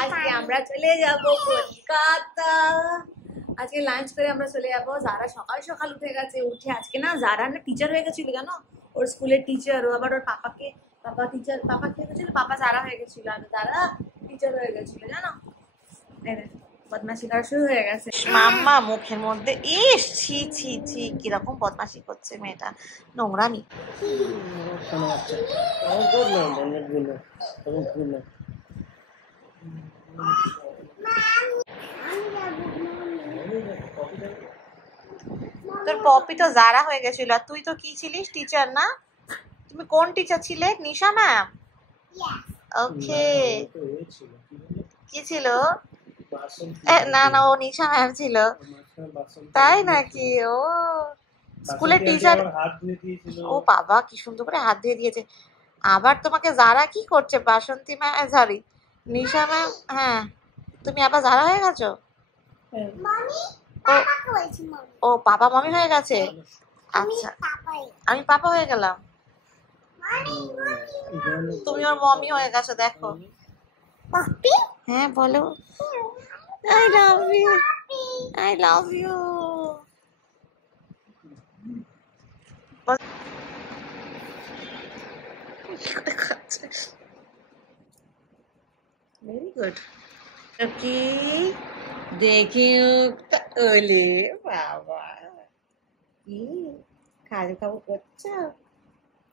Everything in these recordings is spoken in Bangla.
আজকে আমরা চলে যাব কলকাতা। আজকে লাঞ্চ করে আমরা চলে যাবো। যারা সকাল সকাল উঠে গেছে, উঠে আজকে না যারা না টিচার হয়ে গেছিল, জানো ওর স্কুলের টিচার। ও আবার ওর পাপা কে গেছিল, পাপা যারা হয়ে গেছিল, আর যারা টিচার হয়ে গেছিল, জানো। বদমাশি করা শুরু হয়ে গেছে। মাম্মা মুখের মধ্যে ইস ছি ছি ছি কিরকম বদমাশি করছে মেয়েটা, নোংরামি। তোর পপি তো যারা হয়ে গেছিল, আর তুই তো কি ছিলিস, টিচার না? তুমি কোন টিচার ছিলে? নিশা ম্যাম? ওকে, কি ছিল? না না, ও নিশা ম্যাম ছিল। তাই নাকি? ও স্কুলের টিচার। ও বাবা, কি সুন্দর করে হাত দিয়ে দিয়েছে। আবার তোমাকে যারা কি করছে? বাসন্তী ম্যাম, সরি নিশা ম্যাম। হ্যাঁ, তুমি আবার যারা হয়ে গেছো। ও পাপা মামি হয়ে গেছে। আচ্ছা, আমি পাপা হয়ে গেলাম, তুমি ওর মমি হয়ে গেছো। দেখো, হ্যাঁ বলো, I love you, I love you. Very good. কি দেখি ওলে বাবা, কি খাবো খাবো করছো?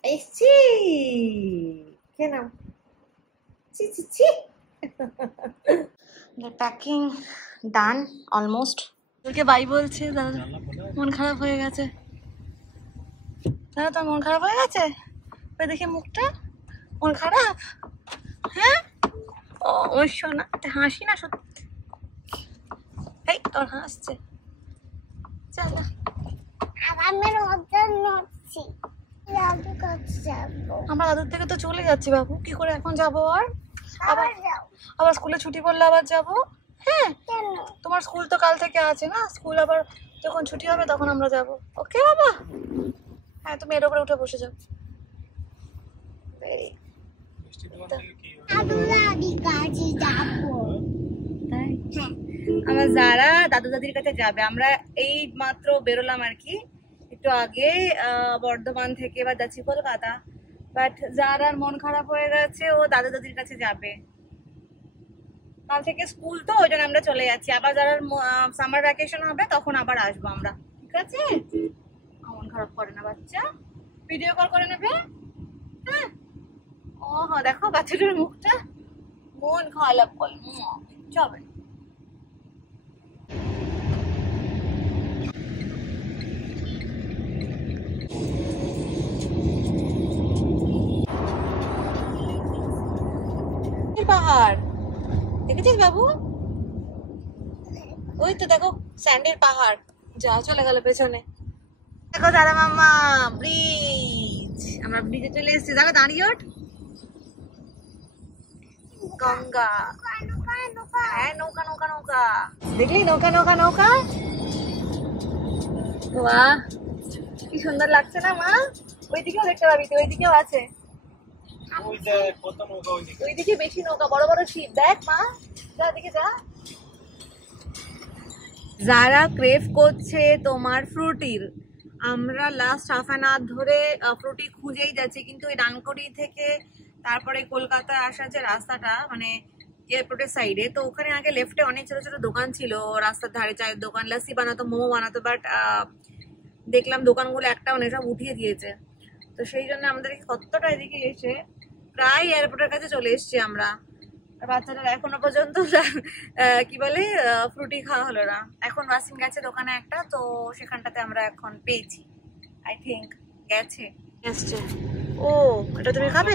এসছি কেন? ছি ছি ছি। প্যাকিং ডান অলমোস্ট। তোকে বাই বলছে দাদা, মন খারাপ হয়ে গেছে। দাদা তোর মন খারাপ হয়ে গেছে? ওই দেখি মুখটা, মন খারাপ। হ্যাঁ ও শোনা, হাসি না সত্যি। এই তোর হাসছে। চলো আমরা দাদুর থেকে তো চলে যাচ্ছি বাবু, কি করে এখন যাবো? আর আবার স্কুলে ছুটি পড়লে আবার যাবো। হ্যাঁ, তোমার স্কুল তো কাল থেকে আছে না, স্কুল আবার যখন ছুটি হবে তখন আমরা যাবো। ওকে বাবা? হ্যাঁ, তুমি এর উপরে উঠে বসে যাও। আমার যারা দাদু দাদির কাছে যাবে, আমরা এই মাত্র বেরোলাম আর কি, একটু আগে বর্ধমান থেকে বা যাচ্ছি কলকাতা। বাট যারার মন খারাপ হয়ে গেছে, ও দাদু দাদির কাছে যাবে। কাল থেকে স্কুল তো, ওই জন্য আমরা চলে যাচ্ছি। আবার যারা সামার ভ্যাকেশন হবে তখন আবার আসবো আমরা, ঠিক আছে? মন খারাপ করে না বাচ্চা, ভিডিও কল করে নেবে। হ্যাঁ, ও হ্যাঁ, দেখো বাচ্চাটার মুখটা, মন খারাপ করে যাবে। পাহাড় দেখেছিস বাবু? ওই তো দেখো স্যান্ডের পাহাড়, যা চলে গেল পেছনে। দেখো দাদা মামা, ব্রিজ, আমরা ব্রিজে চলে এসেছি। দেখো দাঁড়িয়ে ওঠ, গঙ্গা। হ্যাঁ, নৌকা নৌকা নৌকা, দেখলি? নৌকা নৌকা নৌকা। বাহ, কি সুন্দর লাগছে না মা? ওইদিকেও দেখতে পাবি, ওইদিকেও আছে। ওইদিকে বেশি নৌকা, বড় বড় শিপ। দেখ মা, যা দিকে যা। যারা ক্রেভ করছে তোমার ফ্রুটির, আমরা লাস্ট হাফ অ্যান আওয়ার ধরে ফ্রুটি খুঁজেই যাচ্ছি, কিন্তু ওই ডানকুনি থেকে তারপরে কলকাতায় আসা যে রাস্তাটা, মানে এয়ারপোর্টের সাইডে, তো ওখানে আগে লেফটে অনেক ছোট ছোট দোকান ছিল, রাস্তার ধারে চায়ের দোকান, লাসি বানাতো, মোমো বানাতো। বাট দেখলাম দোকানগুলো একটাও নেই, সব উঠিয়ে দিয়েছে। তো সেই জন্য আমাদের কতটা এদিকে এসে প্রায় এয়ারপোর্টের কাছে চলে এসছি আমরা। বাচ্চারা এখনো পর্যন্ত কি বলে ফ্রুটি খাওয়া হলো না। এখন ওয়াসিম গেছে দোকানে একটা, তো সেখানটাতে আমরা এখন পেয়েছি, আই থিঙ্ক গেছে। ও এটা তুমি খাবে?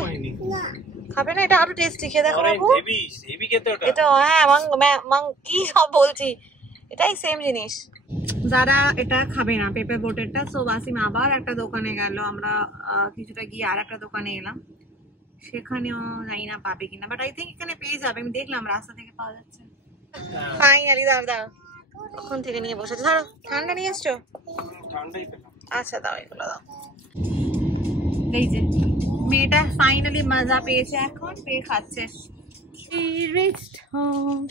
খাবে না? এটা আরো টেস্টি, খেয়ে দেখো বাবু। এটা হ্যাঁ, কি সব বলছি, এটাই সেম জিনিস। যারা এটা খাবে না পেপার বোটেরটা, সো ওয়াসিম আবার একটা দোকানে গেল। আমরা কিছুটা গিয়ে আর একটা দোকানে এলাম, সেখানেও জানি না পাবে কিনা, বাট আই থিঙ্ক এখানে পেয়ে যাবে। আমি দেখলাম রাস্তা থেকে পাওয়া যাচ্ছে। ফাইনালি দাও দাও, কখন থেকে নিয়ে বসেছো। ধরো, ঠান্ডা নিয়ে এসছো? আচ্ছা দাও, এগুলো দাও। এই যে মেয়েটা ফাইনালি মজা পেয়েছে, এখন পেয়ে খাচ্ছে। We reached home.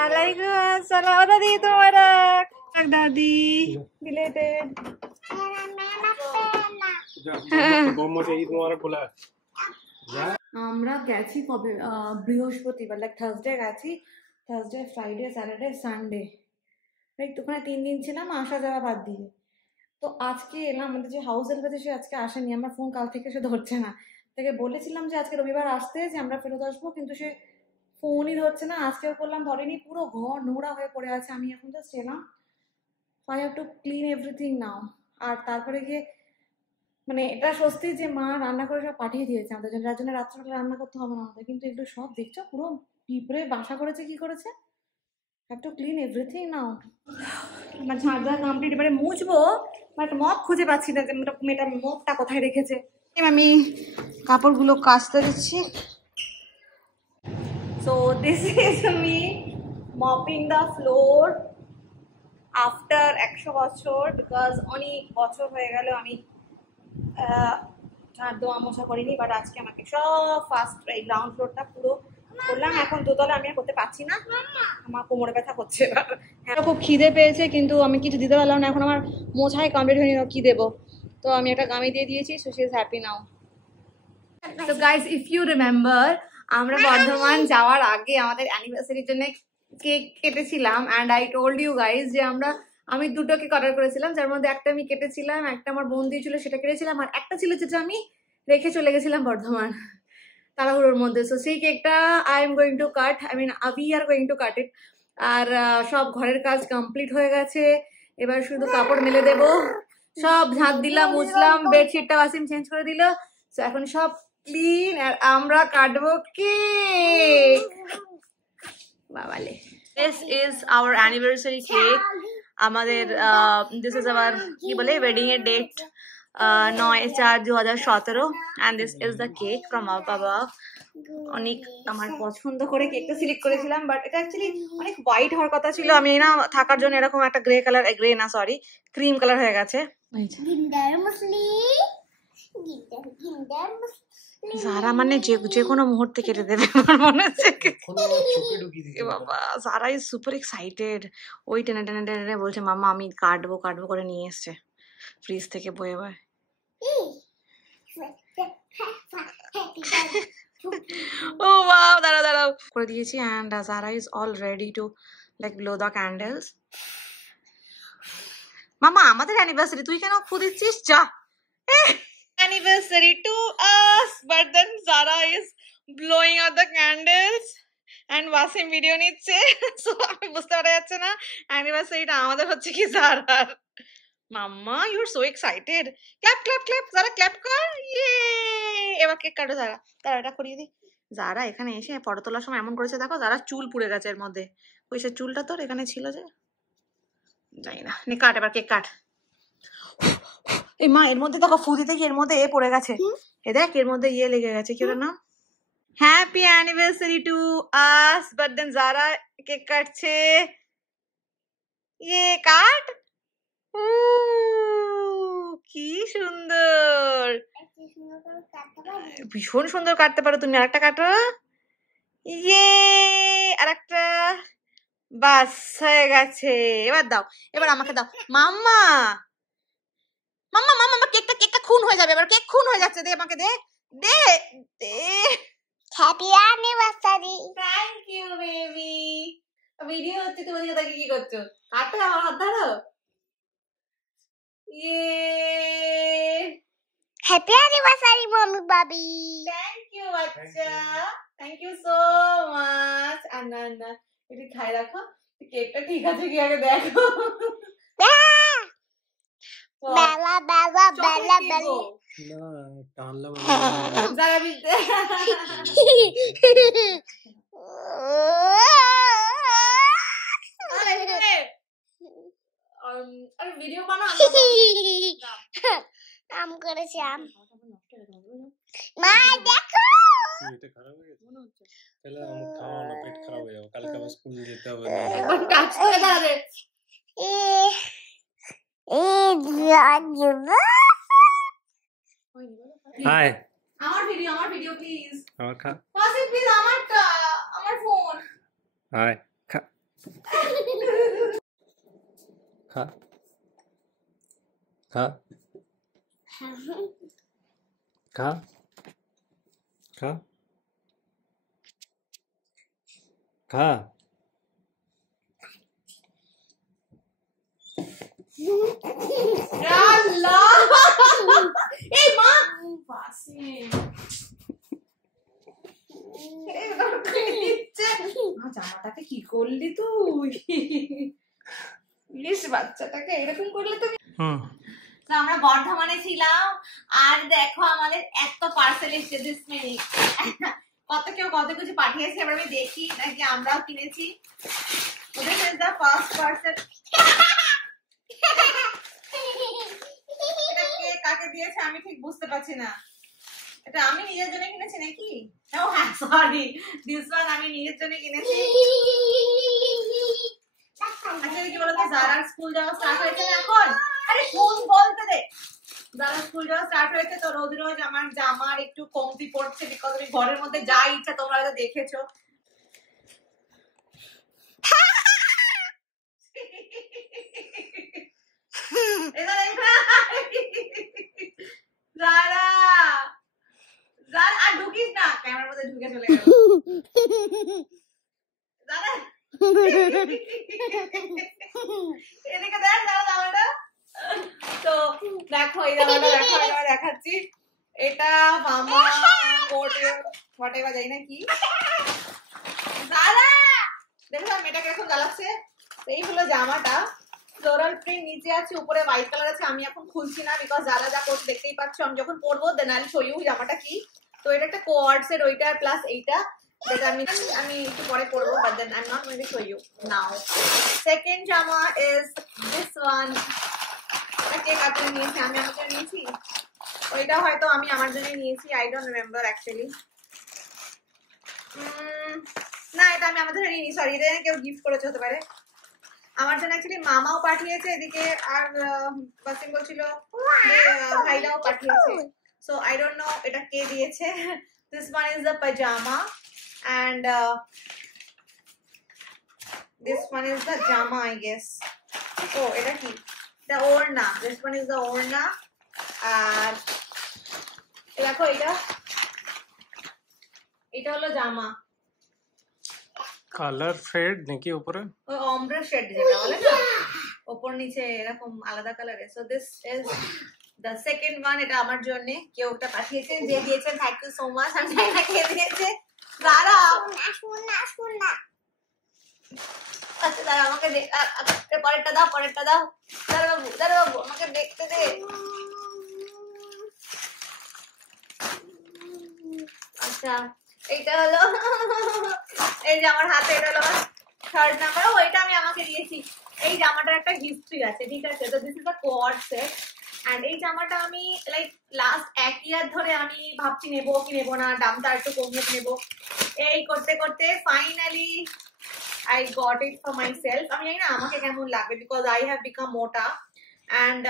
Alaikum assalam. Dadi tumhara dadi belated. আমরা গেছি কবে বৃহস্পতিবার লাইক থার্সডে গেছি Thursday Friday Saturday Sunday like ওখানে 3 দিন ছিলাম আসা যাওয়া বাদ দিয়ে তো আজকে এলাম আমাদের যে হাউস হেল্প আছে সে আজকে আসেনি আমার ফোন কাল থেকে সে ধরছে না তাকে বলেছিলাম যে আজকে রবিবার আসতে যে আমরা ফেরত আসবো কিন্তু সে ফোনই ধরছে না আজকেও করলাম ধরেনি পুরো ঘর নোংরা হয়ে পড়ে আছে আমি এখন জাস্ট এলাম I have to clean everything now আর তারপরে গিয়ে মানে এটা স্বস্তি যে মা রান্না করে সব পাঠিয়ে দিয়েছে আমাদের জন্য যার জন্য রাত্রেবেলা রান্না করতে হবে না আমাদের কিন্তু এগুলো সব দেখছো পুরো পিঁপড়ে বাসা করেছে কি করেছে হ্যাভ টু ক্লিন এভরিথিং নাও আমার ঝাড় দেওয়া কমপ্লিট এবারে মুছবো বাট মপ খুঁজে পাচ্ছি না যে মেয়েটা মপটা কোথায় রেখেছে আমি কাপড়গুলো কাচতে দিচ্ছি so this is me mopping the floor after 100 বছর বিকজ অনেক বছর হয়ে গেল আমি ঝাড় দেওয়া মোছা করিনি বাট আজকে আমাকে সব ফার্স্ট এই গ্রাউন্ড ফ্লোরটা পুরো করলাম এখন দোতলা আমি আর করতে পারছি না আমার কোমরে ব্যথা করছে এবার খুব খিদে পেয়েছে কিন্তু আমি কিছু দিতে পারলাম না এখন আমার মোছাই কমপ্লিট হয়নি কি দেবো তো আমি একটা গামি দিয়ে দিয়েছি সো শি ইজ হ্যাপি নাও তো গাইস ইফ ইউ রিমেম্বার আমরা বর্ধমান যাওয়ার আগে আমাদের অ্যানিভার্সারির জন্য কেক কেটেছিলাম and I told you guys যে আমি 2টো কেক অর্ডার করেছিলাম যার মধ্যে একটা আমি কেটেছিলাম একটা আমার বোন দিয়েছিল সেটা কেটেছিলাম আর একটা ছিল যেটা আমি রেখে চলে গেছিলাম বর্ধমান তাড়াহুড়োর মধ্যে সো সেই কেকটা I am going to cut I mean we are going to cut it আর সব ঘরের কাজ কমপ্লিট হয়ে গেছে এবার শুধু কাপড় মেলে দেব সব ঝাঁট দিলাম মুছলাম বেডশিটটা ওয়াসিম চেঞ্জ করে দিল সো এখন সব ক্লিন আর আমরা কাটবো কেক বাবালে this is our anniversary cake আমাদের দিস ইজ আওয়ার কি বলে ওয়েডিং এর date 9/4/2017 and this is the cake from up above অনেক আমার পছন্দ করে কেকটা সিলেক্ট করেছিলাম বাট এটা অ্যাকচুয়ালি অনেক হোয়াইট হওয়ার কথা ছিল আমি না থাকার জন্য এরকম একটা গ্রে না সরি ক্রিম কালার হয়ে গেছে যারা মানে যে কোনো মুহূর্তে কেটে দেবে আমার মনে হচ্ছে বাবা যারা ইজ সুপার এক্সাইটেড ওই টেনে টেনে টেনে বলছে মামা আমি কাটবো করে নিয়ে এসছে ফ্রিজ থেকে বয়ে বয়ে ও ওয়াও দাঁড়াও করে দিয়েছি and Zara is all ready to like blow the candles মামা আমাদের অ্যানিভার্সারি তুই কেন ফু দিচ্ছিস যা anniversary to us but then Zara is blowing out the candles and Wasim video নিচ্ছে so আমি বুঝতে পারা যাচ্ছে না অ্যানিভার্সারিটা আমাদের হচ্ছে কি জারার mamma you are so excited clap যারা ক্ল্যাপ কর ইয়ে এবার কেক কাটো যারা তারা এটা করিয়ে দি যারা এখানে এসে ফটো তোলার সময় এমন করেছে দেখো যারা চুল পুড়ে গেছে এর মধ্যে ওই সে চুলটা তোর এখানে ছিল যে জানি না নে কাট এবার কেক কাট এই মা এর মধ্যে দেখো ফু দিতে গিয়ে এর মধ্যে এ পড়ে গেছে এ দেখ এর মধ্যে ইয়ে লেগে গেছে কি ওর নাম happy anniversary to us but then যারা কেক কাটছে ইয়ে কাট কি সুন্দর ভীষণ সুন্দর কাটতে পারো তুমি আরেকটা কাটো ইয়ে আরেকটা বাস হয়ে গেছে এবার দাও এবার আমাকে দাও মাম্মা কেকটা খুন হয়ে যাবে এবার কেক খুন হয়ে যাচ্ছে দে আমাকে দে দে দে happy anniversary thank you baby video হচ্ছে তুমি ওদিকে কি করছো কাটো আমার হাত ধরো Yay! Happy anniversary, mommy, baby. Thank you, bacha. Thank you so much. Anna, এটি খাই রাখো কেকটা ঠিক আছে কি আগে দেখো বেলা না টানলাম যারা বিতে আরে ভিডিও বানাও নাম করেছি মা দেখো এটা খারাপ হয়ে গেছে তাহলে আমার খাওয়া না পেট খারাপ হয়ে যাবে কালকে আবার স্কুল যেতে হবে একবার টাচ করে দাঁড়াবে হাই আমার ভিডিও প্লিজ আমার খা ওয়াসিম প্লিজ আমারটা আমার ফোন হাই খা খা খা খা খা খা আল্লাহ এই মা ওয়াসিম জামাটাকে কি করলি তুই ইস বাচ্চাটাকে এরকম করলে তুমি তো আমরা বর্ধমানে ছিলাম আর দেখো আমাদের এত পার্সেল এসেছে দিস মিনিট কত কিছু পাঠিয়েছে এবার আমি দেখি নাকি আমরাও কিনেছি This is the first parcel এটা কে কাকে দিয়েছে আমি ঠিক বুঝতে পারছি না এটা আমি নিজের জন্য কিনেছি নাকি ও হ্যাঁ সরি দিস ওয়ান আমি নিজের জন্য কিনেছি আসলে কি বলতো জারার স্কুল যাওয়া স্টার্ট হয়েছে না এখন আরে ফোন বলতে দে জারার স্কুল যাওয়া স্টার্ট হয়েছে তো রোজ রোজ আমার জামার একটু কমতি পড়ছে বিকজ আমি ঘরের মধ্যে যা ইচ্ছা তোমরা হয়তো দেখেছো জারা জারা আর ঢুকিস না ক্যামেরার মধ্যে ঢুকে চলে গেল জারা এদিকে দেখ জামাটা তো দেখো এই জামাটা দেখাচ্ছি এটা মামা কোট হোয়াটএভার যাই না কি জারা দেখো মেয়েটা কিরকম জ্বালাচ্ছে এই হলো জামাটা ফ্লোরাল প্রিন্ট নিচে আছে উপরে হোয়াইট কালার আছে আমি এখন খুলছি না বিকজ যারা যা করছে দেখতেই পাচ্ছ আমি যখন পরবো দেন আই শো ইউ জামাটা কি তো এটা একটা কোয়ার্ডস এর ওইটা প্লাস এইটা যেটা আমি একটু পরে পরবো but then I am not going to show you now second jama is this one এটা কে কাটে নিয়েছে আমি আমাকে নিয়েছি ওইটা হয়তো আমি আমার জন্য নিয়েছি আই ডোন্ট রিমেম্বার অ্যাকচুয়ালি না এটা আমি আমাদের নিইনি সরি এটা কেউ গিফট করেছে হতে পারে আমার জন্য অ্যাকচুয়ালি মামাও পাঠিয়েছে এদিকে আর ওয়াসিম বলছিল ভাইরাও পাঠিয়েছে সো আই ডোন্ট নো এটা কে দিয়েছে this one is the pyjama and this one is the jama I guess ও এটা কি এটা ওড়না দিস ওয়ান ইজ দ্য ওড়না আর দেখো এটা হলো জামা কালার ফেড নাকি উপরে ওই অমব্রা শেড যেটা বলে না উপর নিচে এরকম আলাদা কালারে so this is the second one এটা আমার জন্য কেউ একটা পাঠিয়েছেন যে দিয়েছেন থ্যাংক ইউ সো মাচ আমি জানি না কে দিয়েছে যারা শুন না আচ্ছা দাঁড়া আমাকে পরেরটা দাও দাঁড়া বাবু আমাকে দেখতে দে আচ্ছা এইটা হলো এই যে আমার হাতে এটা হলো থার্ড নাম্বার ও এটা আমি আমাকে দিয়েছি এই জামাটার একটা হিস্ট্রি আছে ঠিক আছে তো this is a coord set and এই জামাটা আমি লাইক লাস্ট 1 ইয়ার ধরে আমি ভাবছি নেবো কি নেবো না দামটা একটু কমিয়ে নেবো এই করতে করতে finally I got it for myself আমি জানি না আমাকে কেমন লাগবে বিকজ I have become মোটা and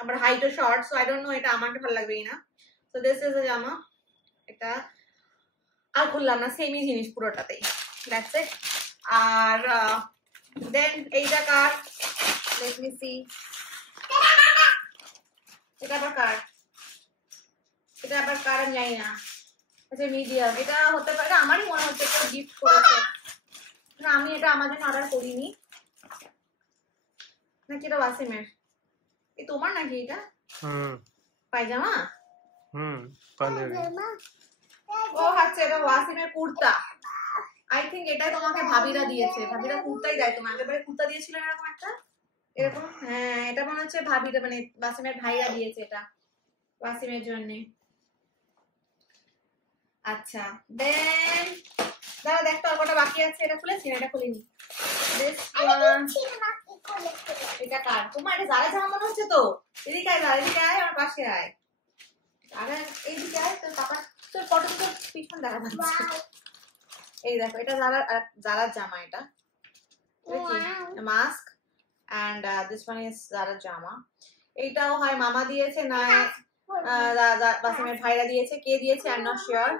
আমার হাইট ও short so I don't know এটা আমাকে ভালো লাগবে না so this is a জামা এটা আর খুললাম না সেমই জিনিস পুরোটাতেই দ্যাটস ইট আর দেন এইটা কার লেট মি সি এটা আবার কার আমি জানি না আচ্ছা মিডিয়াম এটা হতে পারে আমারই মনে হচ্ছে কেউ গিফট করেছে না আমি এটা আমার জন্য অর্ডার করিনি নাকি এটা ওয়াসিমের এই তোমার নাকি এটা পায়জামা পাঞ্জাবি ও আচ্ছা এটা ওয়াসিমের কুর্তা আই থিঙ্ক এটাই তোমাকে ভাবিরা দিয়েছে ভাবিরা কুর্তাই দেয় তোমার আগেরবারে কুর্তা দিয়েছিল এরকম একটা এরকম হ্যাঁ এটা মনে হচ্ছে ভাবিরা মানে ওয়াসিমের ভাইরা দিয়েছে এটা ওয়াসিমের জন্য আচ্ছা দেন দাঁড়া দেখতো আর কটা বাকি আছে এটা খুলেছি না এটা খুলিনি এটা কার তোমার এটা যারা জামা মনে হচ্ছে তো এদিকে আয় এদিকে আয় আমার পাশে আয় আরে এইদিকে আয় তোর পাপা তোর ফটো তোর পিছন দেখা যাচ্ছে এই দেখো এটা যারা জামা এটা mask and this one is Zara jama এইটাও হয় মামা দিয়েছে না বাসেমের ভাইরা দিয়েছে, কে দিয়েছে আই এম নট শিওর।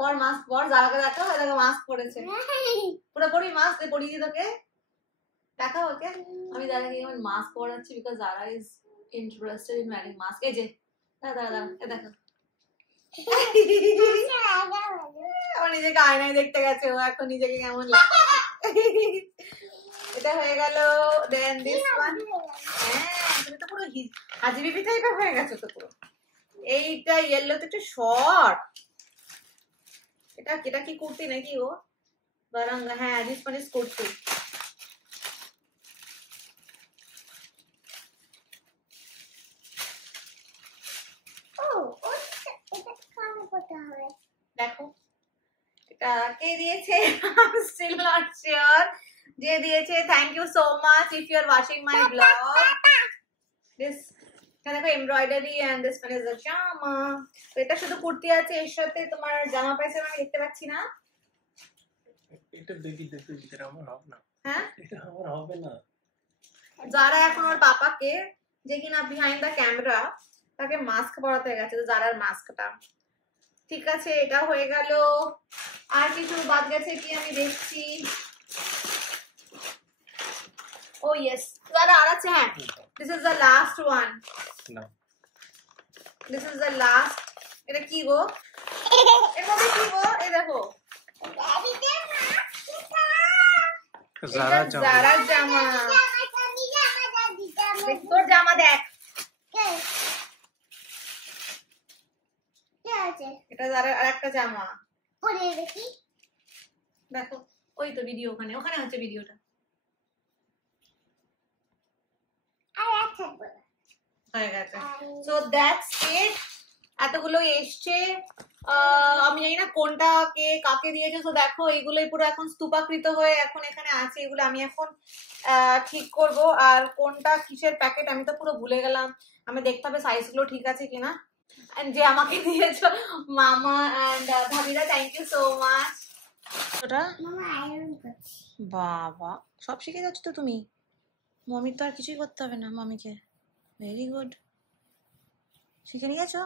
পর মাস্ক পর, যারাকে দেখো দেখো মাস্ক পরেছে, পুরোপুরি মাস্ক পরিয়ে দিই তোকে, দেখাও ওকে। আমি দাদাকে এখন মাস্ক পরাচ্ছি because Zara is interested in wearing mask. এই যে দাদা দাদা এ দেখো, আমার নিজেকে আয়নায় দেখতে গেছে ও, এখন নিজেকে কেমন লাগছে। এটা হয়ে গেল। দেন দিস ওয়ান, হ্যাঁ তুমি তো পুরো হাজি বিবি টাইপের হয়ে গেছো তো পুরো। এইটা ইয়েলো তো একটু শর্ট, এটা কি কুর্তি নাকি ও বারাঙ্গা? হ্যাঁ দিস ওয়ান ইজ কুর্তি। দেখো এটা কে দিয়েছে স্টিল নট শিওর, যে দিয়েছে thank you so much if you are watching my blog. This দেখো embroidery and this one is the জামা। তো এটা শুধু কুর্তি আছে, এর সাথে তোমার জামা পাইছে আমি দেখতে পাচ্ছি না। এটা দেখি দেখি, এটা আমার হবে না। হ্যাঁ এটা আমার হবে না। যারা এখন ওর পাপাকে, যে কিনা বিহাইন্ড দ্য ক্যামেরা, তাকে মাস্ক পরাতে গেছে, তো যারার মাস্কটা ঠিক আছে। এটা হয়ে গেল। আর কিছু বাদ গেছে কি আমি দেখছি। ও ইয়েস, যারা আর আছে। হ্যাঁ this is the last one, না দিস ইজ দ্য লাস্ট। এটা কি গো, এর মধ্যে কি গো, এই দেখো যারা জামা, যারা জামা। তোর জামা দেখ, এটা যারা আর একটা জামা দেখো। ওই তো ভিডিও, ওখানে ওখানে হচ্ছে ভিডিওটা। হয়ে গেছে। সো দ্যাটস ইট, এতগুলো এসছে। আমি জানি না কোনটা কে কাকে দিয়েছে। তো দেখো এইগুলোই পুরো এখন স্তূপাকৃত হয়ে এখন এখানে আছে, এগুলো আমি এখন ঠিক করব। আর কোনটা কিসের প্যাকেট আমি তো পুরো ভুলে গেলাম, আমি দেখতে হবে সাইজগুলো ঠিক আছে কিনা। যে আমাকে দিয়েছো মামা এন্ড ভাবিরা, থ্যাংক ইউ সো মাচ। ওটা বাবা সব শিখে যাচ্ছ তো তুমি, মমির তো আর কিছুই করতে হবে না মমিকে। ভেরি গুড, শিখে নিয়েছো।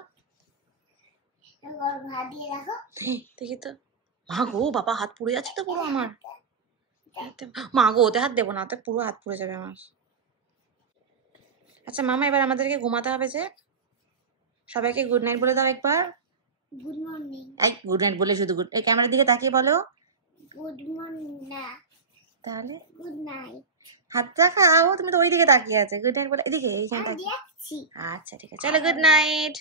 দেখি তো, মা গো বাবা হাত পুড়ে যাচ্ছে তো পুরো আমার। মা গো ওতে হাত দেবো না, ওতে পুরো হাত পুড়ে যাবে আমার। আচ্ছা মামা এবার আমাদেরকে ঘুমাতে হবে যে, সবাইকে গুড নাইট বলে দাও একবার। Good morning. গুড নাইট বলে শুধু গুড, এই ক্যামেরার দিকে তাকিয়ে বলো গুড মর্নিং না, তাহলে গুড নাইট। হাতটা খাও, তুমি তো ওই দিকে তাকিয়ে আছে। গুড নাইট বলে এদিকে, এইখানটা। দেখছি। আচ্ছা ঠিক আছে, চলো গুড নাইট।